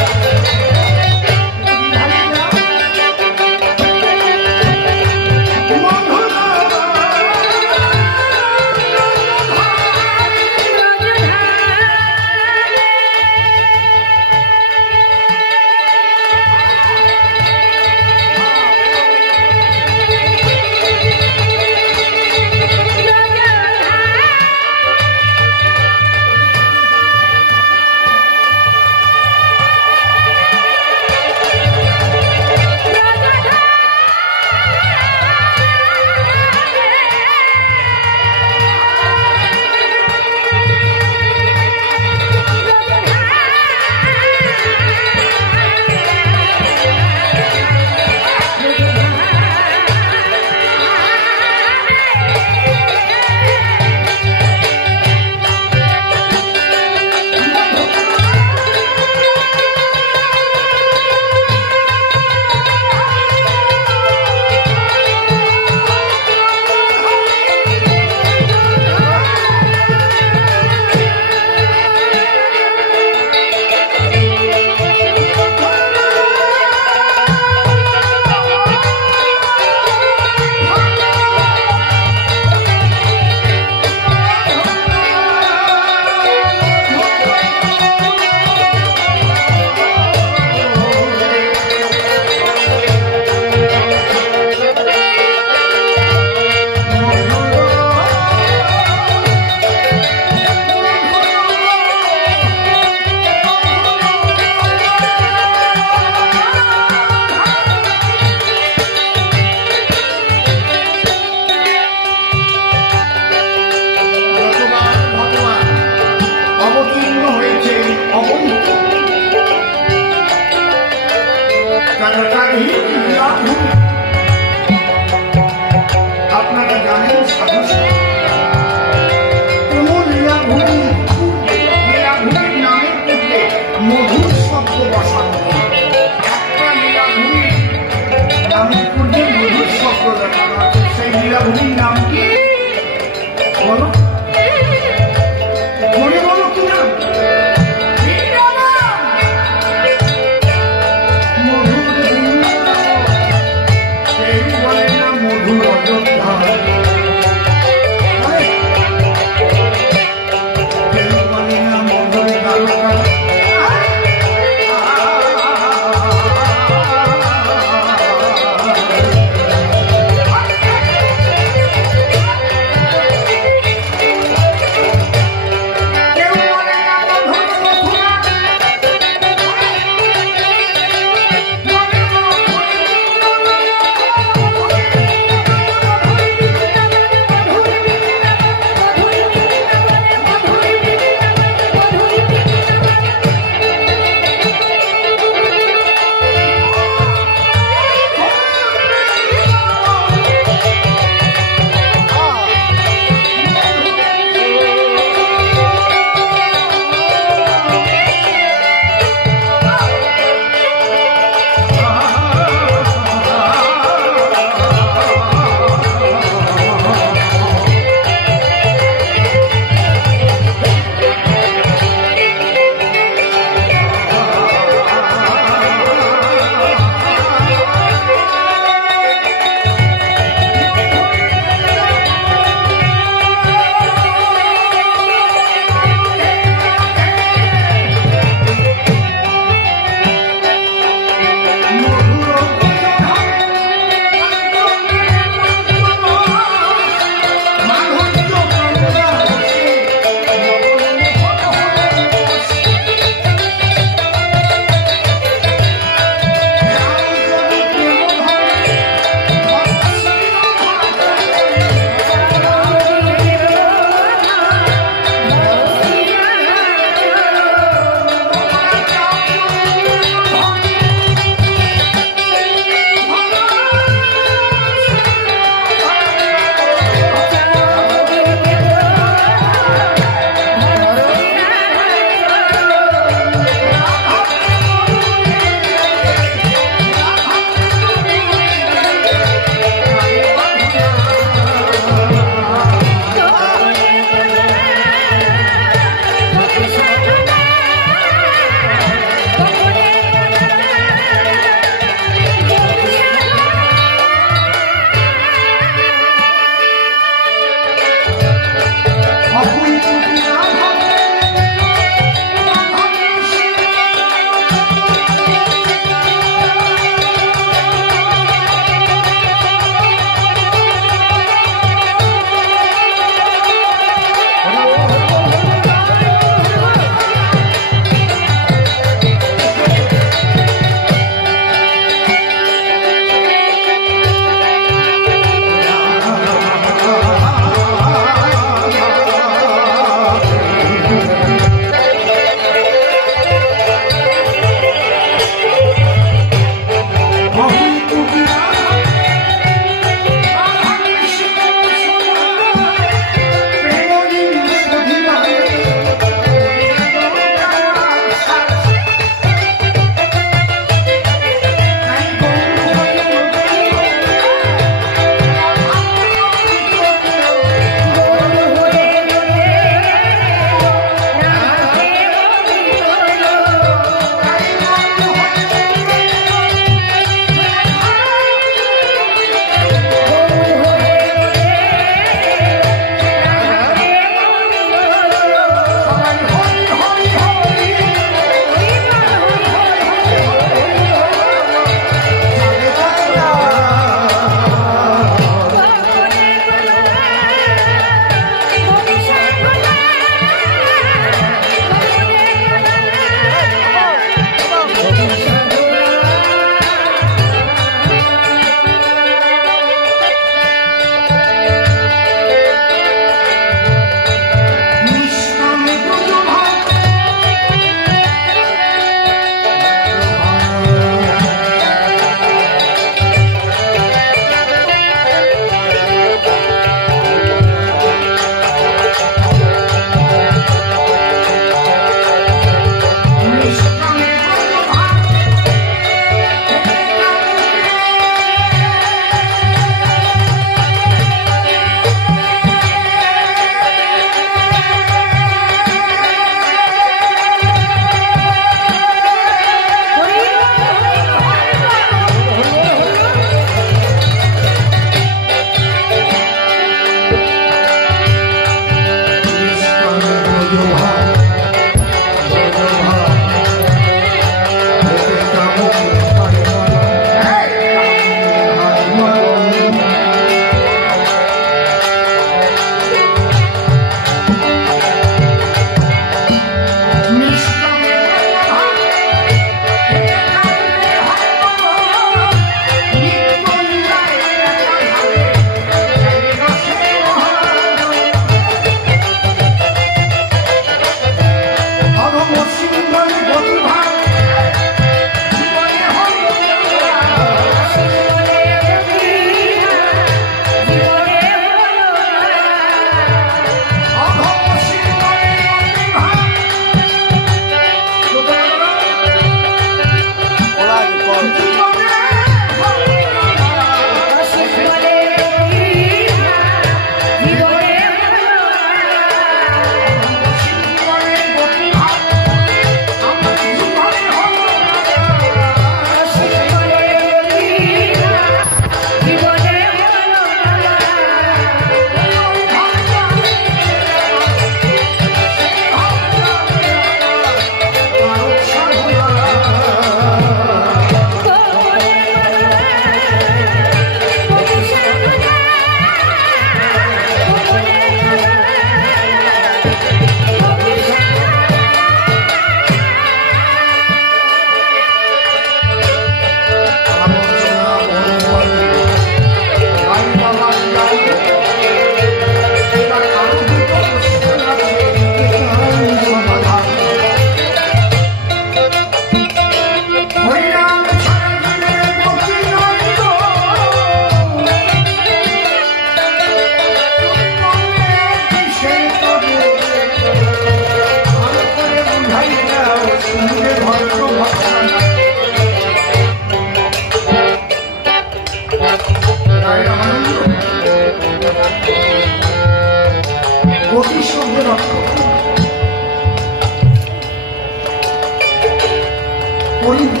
করিনি।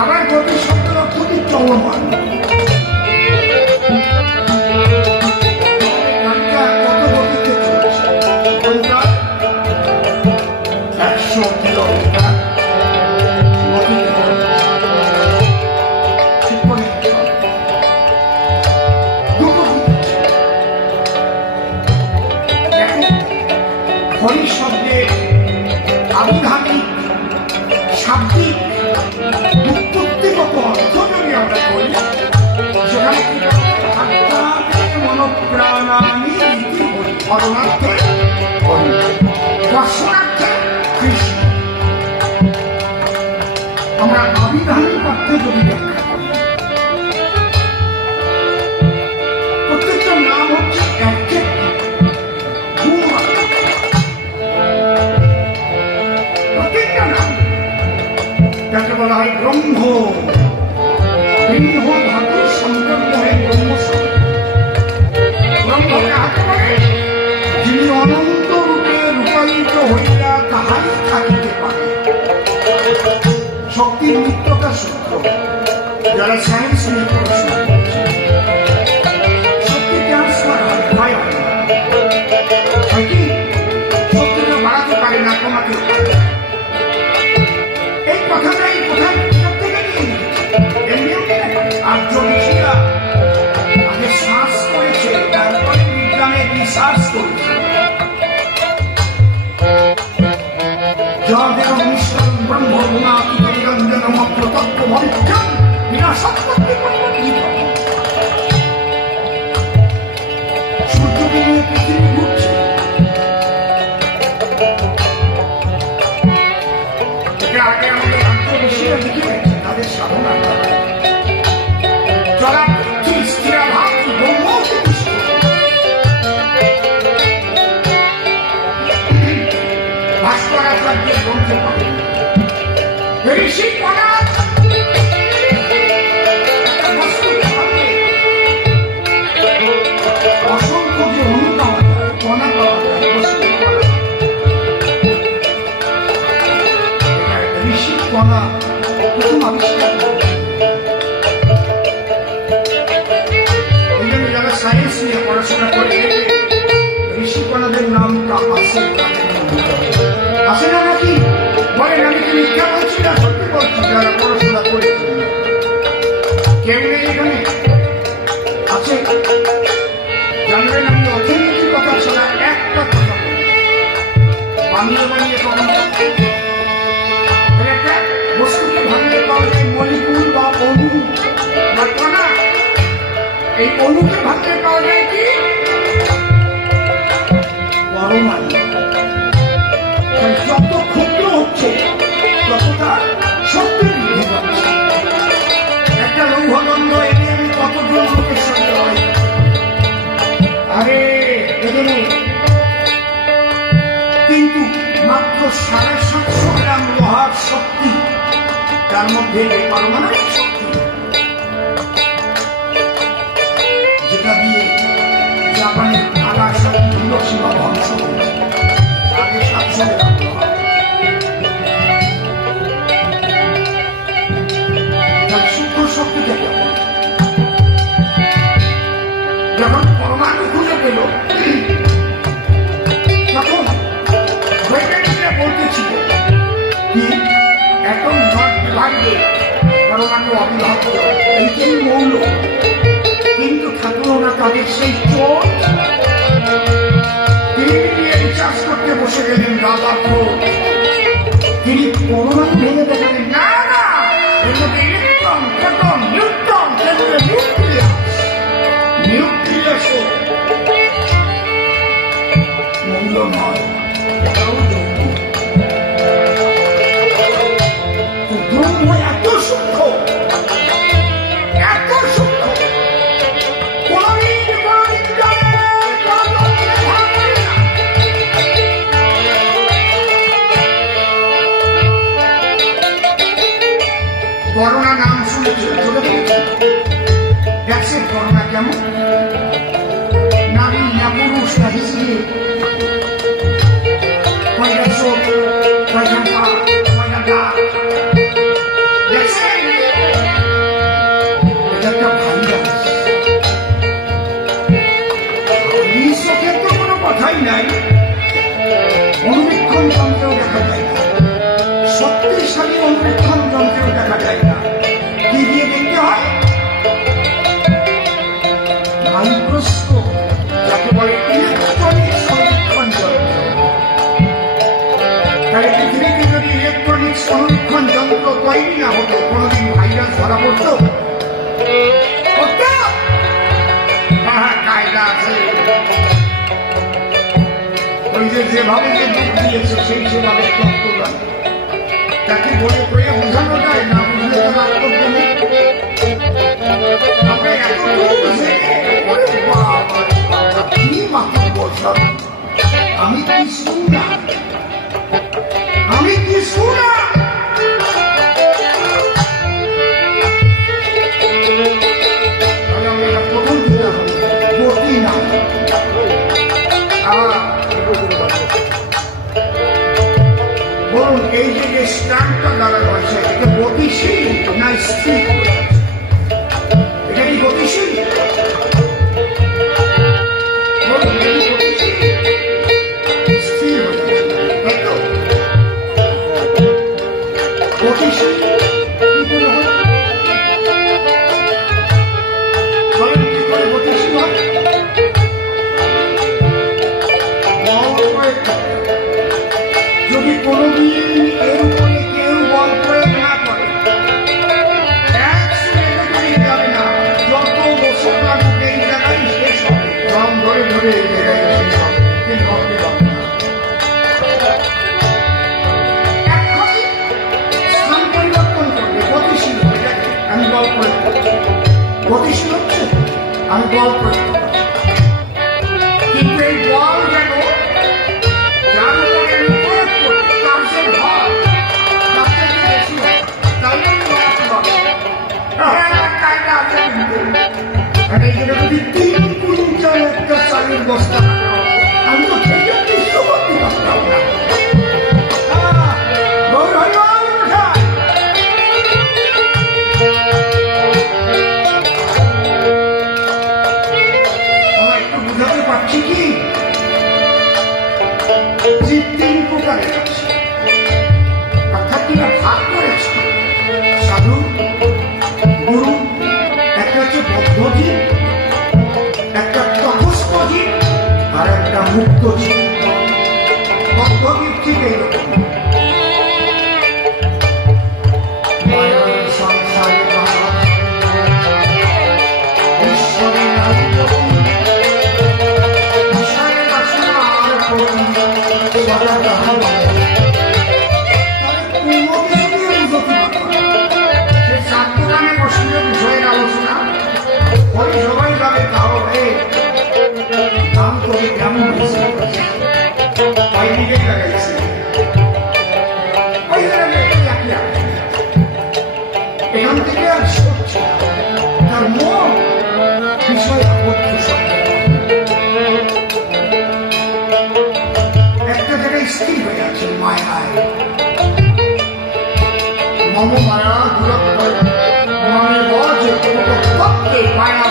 আবার গতি শব্দের অর্থ কি চলমান। কত গতিতে চলছে? ঘন্টায় 100 কিলোমিটার গতিতে ঠিক করে দুটো হরি শব্দের আবিধানিক শাব্দিক উৎপত্তিগত অর্থ যদি আমরা করি, সেখানে মনোপ্রাণানি হরণার্থে দর্শনার্থে কৃষ্ণ। আমরা আবিধানিক অর্থে যদি ব্যাখ্যা করি, প্রত্যেকটা নাম হচ্ছে প্রত্যেকটা নাম যাকে বলা হয় ব্রহ্ম। ব্রহ্ম ধাতুর সংকল্প হয় ব্রহ্ম শব্দ। ব্রহ্ম কাকে বলে? যিনি অনন্ত রূপে রূপায়িত হইয়া তাহাই থাকিতে পারে। শক্তির নিত্যতা সূত্র যারা সায়েন্স নিয়ে পড়াশোনা করছে, শক্তি ট্রান্সফার হয় কি? শক্তিটা বাড়াতে পারে না, কমাতে পারে। এই কথাটাই কোথায় থেকে নিয়ে আর্য ঋষিরা আগে শ্বাস করেছে, তারপরে বিজ্ঞানের রিসার্চ করেছে। যাদের মিশ্রণ ব্রহ্ম গুণাতীত নিরঞ্জন প্রতত্ব ভবিষ্যৎ বিনাশোৎপত্তি সূর্যকে নিয়ে পৃথিবী ঘুরছে। আগে আমাদের আর্য ঋষিরা লিখে গেছে তাদের সাধনা যারা পৃথিবী স্থিরাভাব ব্রহ্মকে ভাস্করাচার্যের গ্রন্থে পাবে ঋষি কণা অসংখ্য যে অনু পাওয়া যায়, কণা পাওয়া যায়, ঋষি কণা প্রথম আবিষ্কার। এই জন্য যারা সায়েন্স নিয়ে পড়াশোনা করে ঋষি কণাদের নামটা আসে না নাকি? বলেন আমি কি মিথ্যা বলছি না সত্যি বলছি? যারা পড়াশোনা করেছে কেউ নেই এখানে আছে? জানবেন আমি অর্থনীতির কথা ছাড়া একটা কথা বলি, বানিয়ে বানিয়ে কখন একটা বস্তুকে ভাঙলে পাওয়া যায় মলিকুল বা অণু বা কণা। এই অণুকে ভাঙলে পাওয়া যায় কি? পরমাণু। যত ক্ষুদ্র হচ্ছে ততটা শক্তি বৃদ্ধি পাচ্ছে। একটা লৌহদণ্ড এনে আমি কতজন লোকের সঙ্গে লড়াই, আরে এখানে কিন্তু মাত্র 750 গ্রাম লোহার শক্তি, তার মধ্যে পারমাণবিক শক্তি, যেটা দিয়ে জাপানের নাগাসাকি হিরোশিমা ধ্বংস হয়েছে। আগে 700 গ্রাম লোহা, তার সূক্ষ্ম শক্তিটা কেমন? যখন পরমাণু খুঁজে পেল তখন বৈজ্ঞানিকরা বলতেছিল কি এটম নট ডিভাইডেড, পরমাণু অবিভাজ্য, এইটাই মৌল। কিন্তু থাকলো না তাদের সেই চোট। তিনি নিয়ে রিচার্জ করতে বসে গেলেন রাদারফোর্ড। তিনি পরমাণু ভেঙে দেখালেন না না, এর মধ্যে ইলেকট্রন, প্রোটন, নিউট্রন, সেগুলো নিউক্লিয়াস। নিউক্লিয়াসও মৌল নয়, এটাও যৌগিক। ব্রহ্ম এত সূক্ষ্ম, এত সূক্ষ্ম, করোনা নাম শুনেছে, দেখছেন করোনা কেমন? নারী না পুরুষ না হিসেবে তৈরি না হতো কোনোদিন ভাইরাস ধরা পড়তো? কায়দা আছে। ওই যেভাবে যে দুধ দিয়েছে সেই সেভাবে তাকে বলে করে বোঝানো যায় না, বুঝলে তো রাখত নেই। আমরা কি মাত্র বললাম, আমি কিছু না, আমি কিছু না। প্রথম দিতে হবে গতি না। বলুন এই যে স্ট্যাম্পটা লাগানো আছে এটা গতিশীল না স্থির? এটা কি গতিশীল? বলুন এটা কি গতিশীল? স্থির হচ্ছে তাই তো? গতিশীল কি করে হয়? বলেন কি করে গতিশীল হয়? যদি কোনোদিন এর উপরে কেউ বল প্রয়োগ না করে যাবে না, যত বছর লাগুক এই জায়গায় শেষ হবে, দম ধরে ধরে এই জায়গায় শেষ হবে, কিন্তু ভাবতে পারবে না। এক্ষুনি স্থান পরিবর্তন করবে, গতিশীল হয়ে যাবে। আমি বল প্রয়োগ করছি, গতিশীল হচ্ছে, আমি বল প্রয়োগ করছি, কিন্তু এই বল যেন যার উপরে আমি প্রয়োগ করি তার যে ভাব তার থেকে বেশি হয়, তাই কায়দা আছে। কিন্তু যদি 3 কুইন্টাল একটা চালের বস্তা আমি তো থেকে কিছু করতে পারতাম না। আমরা একটু বুঝাতে পারছি কি যে 3 প্রকারের আছে, অর্থাৎ কিনা ভাগ করেছে সাধু গুরু। একটা হচ্ছে বদ্ধজীব, একটা তথস্থ জীব, আর একটা মুক্ত জীব। বদ্ধজীব ঠিক এইরকম সংসারে ঈশ্বরের বিষয়ের আলোচনা ওই সবাই যাবে তাও দাম করে কেমন দিকে লাগাইছে এখান থেকে আর সরছে তার মন বিষয় আবদ্ধ একটা জায়গায় স্থির হয়ে আছে মায়ায়। মম মায়া দূরত্ব মনে বজে তত্ত্বে মায়া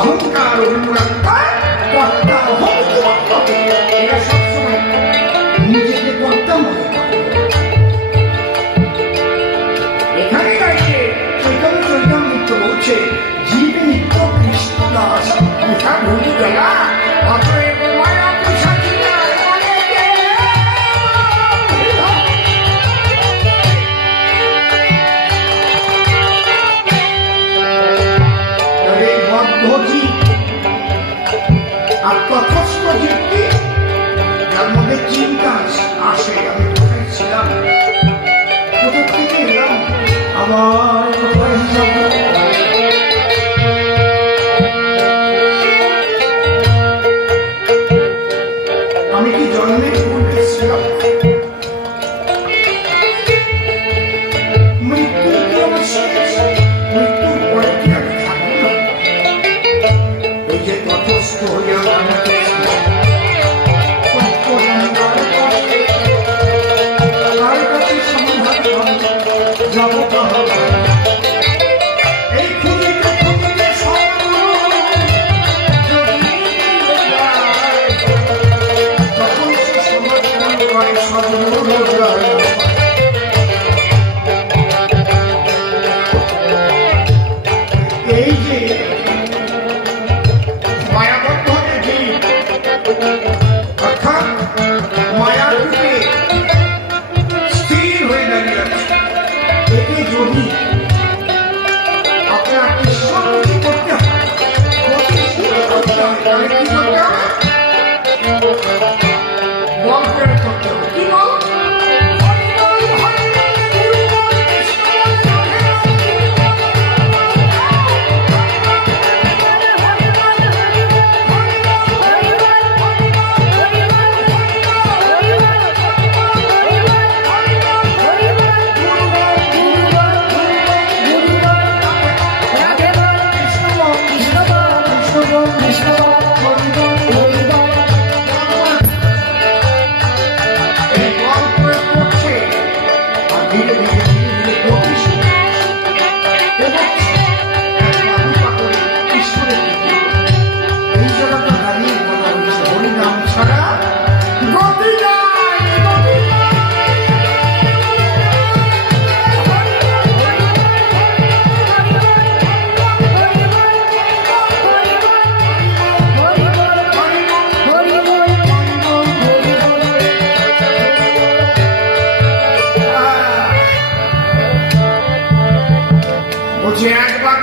অহংকার কর্তা এরা সবসময় নিজেকে কর্তা মনে করে। এখানে দাঁড়িয়ে চৈতন্য চৈতন্য বলছে জীবে নিত্য কৃষ্ণ দাস পিঠা ভুলি গেলা অতএব মায়া পিসাচি বদ্ধজীব আর তথস্থ জীবটি যার মধ্যে চিন্তা আসে আমি কোথায় ছিলাম, কোথা থেকে এলাম, আবার কোথায় যাব,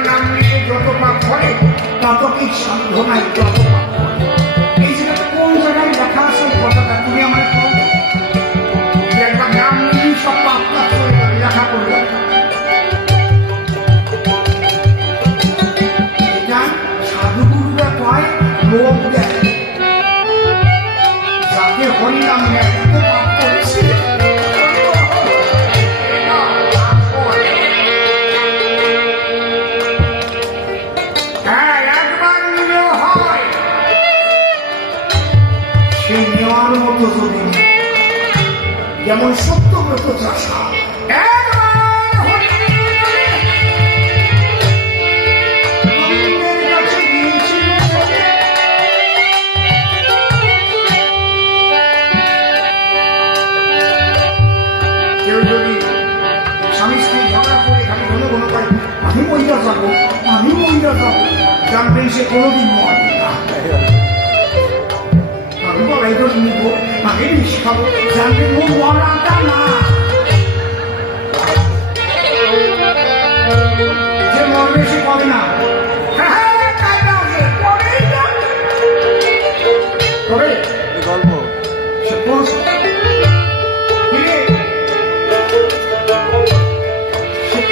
নাম নিয়ে যত পাপ করে তত কি সাধ্য নাই যত পাপ করে। এই জায়গাটা কোন জায়গায় লেখা আছে কথাটা তুমি আমার একবার নাম নিয়ে সব পাপ কাজ করে যাবে, লেখা করবে। এটা সাধুগুরুরা কয় লোক দেয়, যাতে হরিনাম নেয় এত পাপ করেছি। যেমন সত্যব্রত চাষা কেউ যদি স্বামী স্ত্রী ঝগড়া করে খালি ঘন ঘন পাই আমি মহিলা যাবো আমি মহিলা যাবো, জানবেন সে কোনোদিন মরে না। আমি বলাই তো নিব আমি বিষ খাবো, জানবেন ও মরাটা না। যে মরবে সে পাবে না, তবে গল্প সে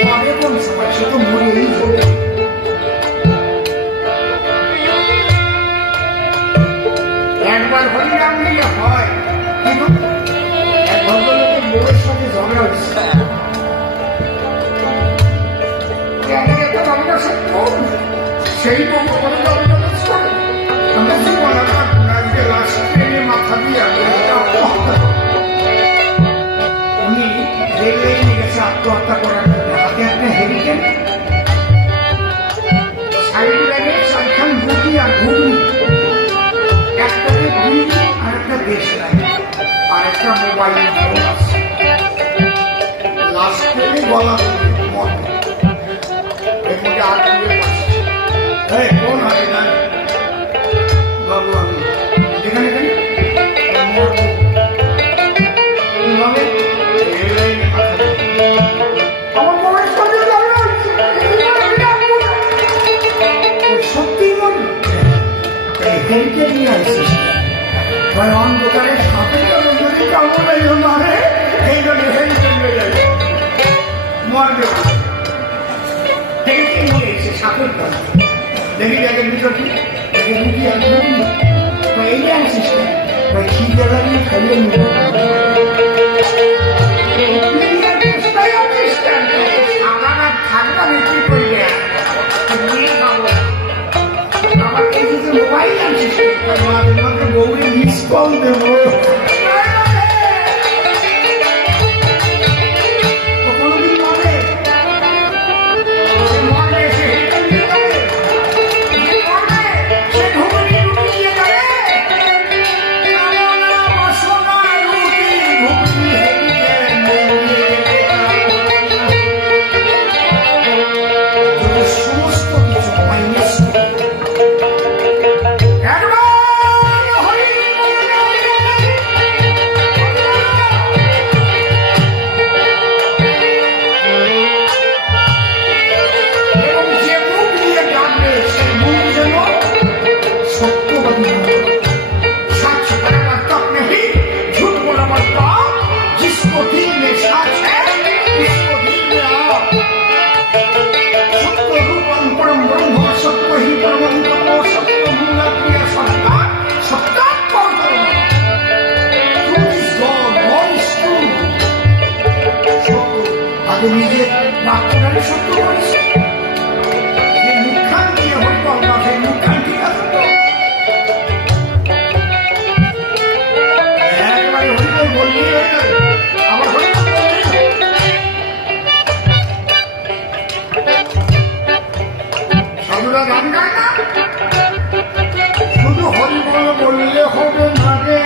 পাবে কোন সময়, সে তো মরেই যাবে। একবার হরিনাম নিলে হয়, কিন্তু এক ভদ্রলোকের বউয়ের সাথে ঝগড়া হচ্ছে, সেই বউ করে আমরা জীবন লাশ ট্রেনে মাথা দিয়ে উনি রেল লাইনে গেছে আত্মহত্যা করার জন্য, হাতে একটা হেরিকেন, সাইড লাইনে চারখান রুটি আর ঘুগনি, একটাকে ঘুগনি আর একটা দেশ লাইন আর একটা মোবাইল ফোন আছে। লাশ ট্রেনে গলা মত এর মধ্যে আর কোন হয় না বাবু, আমি যেখানে সত্যি হেরিকে নিয়ে আসিস অন্ধকারে সাপের যদি কামড় মারে এই জন্য হেরিকে নিয়ে যাবে মরবে হেরিকে নিয়ে এসে সাপের কাছে দেখি দেখেন বিষয়টি দেখে রুটি আর রুটি এই যে আসিস খিদে লাগিয়ে খাইয়ে নিব থাকবা বিক্রি করে আমার এই যে মোবাইল আনছিস বউরে মিস কল দেবো নিজে বাক্যটাকে সত্য করেছে যে মুখখান দিয়ে হইত না সেই মুখখান ঠিক আছে তো একবারে হইতে বললি হইতে আবার হইতে সাধুরা গান গায় না শুধু হরিবল বললে হবে না রে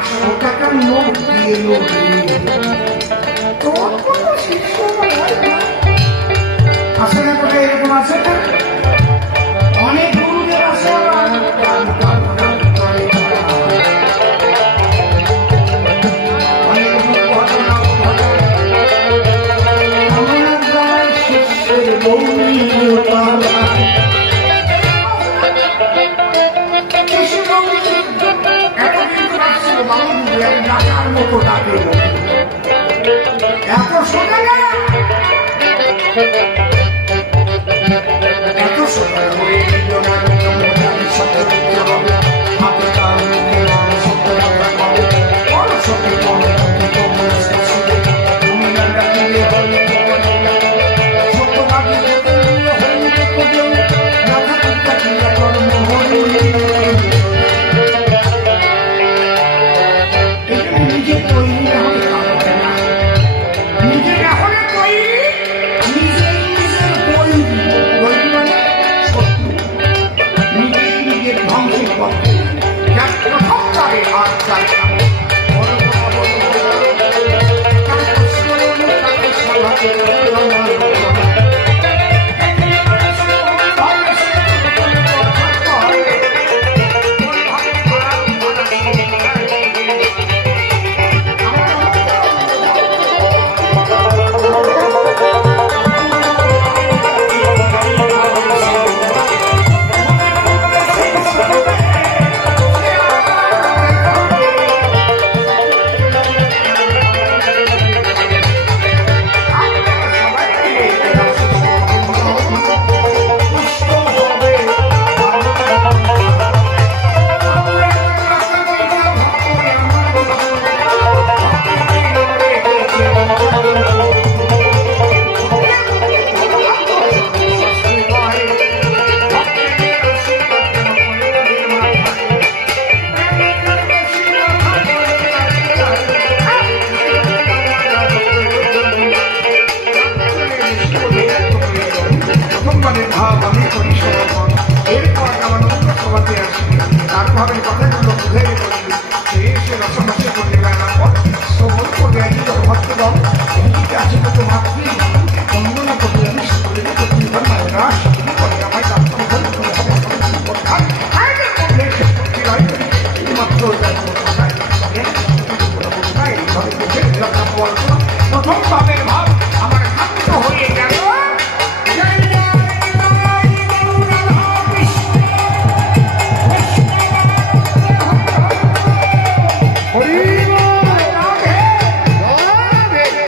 500 টাকার নোট দিয়ে তোর কোনো শিষ্য আছে না? কোথায় এরকম আছে না? অনেক গুরুদের আছে আবার শিষ্যের বৌনি ডাকার মতো ডাকে এত সোজা না, এত সোজা প্রথম